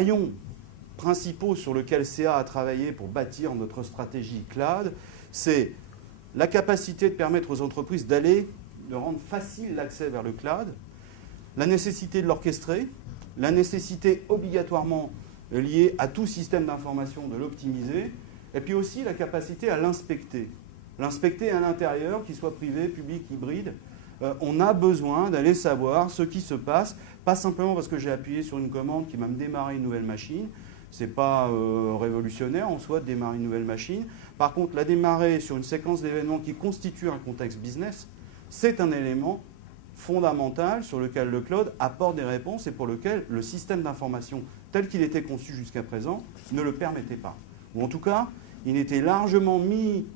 maillons principaux sur lesquels CA a travaillé pour bâtir notre stratégie cloud, c'est la capacité de permettre aux entreprises de rendre facile l'accès vers le cloud, la nécessité de l'orchestrer, la nécessité obligatoirement liée à tout système d'information de l'optimiser, et puis aussi la capacité à l'inspecter. L'inspecter à l'intérieur, qu'il soit privé, public, hybride. On a besoin d'aller savoir ce qui se passe, pas simplement parce que j'ai appuyé sur une commande qui m'a démarré une nouvelle machine. Ce n'est pas révolutionnaire en soi de démarrer une nouvelle machine. Par contre, la démarrer sur une séquence d'événements qui constitue un contexte business, c'est un élément fondamental sur lequel le cloud apporte des réponses et pour lequel le système d'information tel qu'il était conçu jusqu'à présent ne le permettait pas. Ou en tout cas, il était largement mis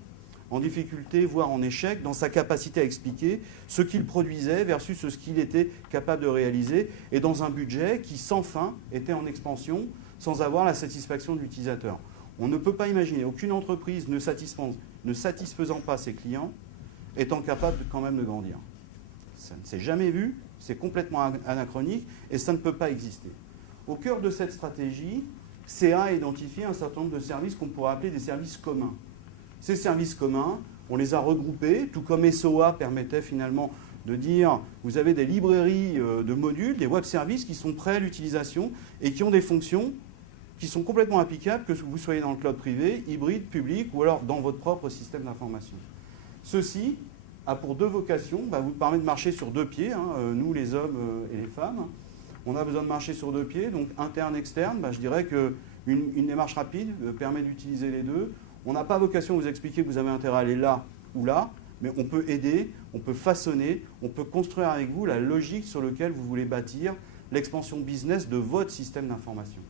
en difficulté, voire en échec, dans sa capacité à expliquer ce qu'il produisait versus ce qu'il était capable de réaliser, et dans un budget qui, sans fin, était en expansion, sans avoir la satisfaction de l'utilisateur. On ne peut pas imaginer aucune entreprise ne satisfaisant pas ses clients étant capable quand même de grandir. Ça ne s'est jamais vu, c'est complètement anachronique, et ça ne peut pas exister. Au cœur de cette stratégie, CA a identifié un certain nombre de services qu'on pourrait appeler des services communs. Ces services communs, on les a regroupés, tout comme SOA permettait finalement de dire vous avez des librairies de modules, des web services qui sont prêts à l'utilisation et qui ont des fonctions qui sont complètement applicables, que vous soyez dans le cloud privé, hybride, public ou alors dans votre propre système d'information. Ceci a pour deux vocations, vous permet de marcher sur deux pieds, nous les hommes et les femmes. On a besoin de marcher sur deux pieds, donc interne, externe, je dirais qu'une démarche rapide permet d'utiliser les deux. On n'a pas vocation à vous expliquer que vous avez intérêt à aller là ou là, mais on peut aider, on peut façonner, on peut construire avec vous la logique sur laquelle vous voulez bâtir l'expansion business de votre système d'information.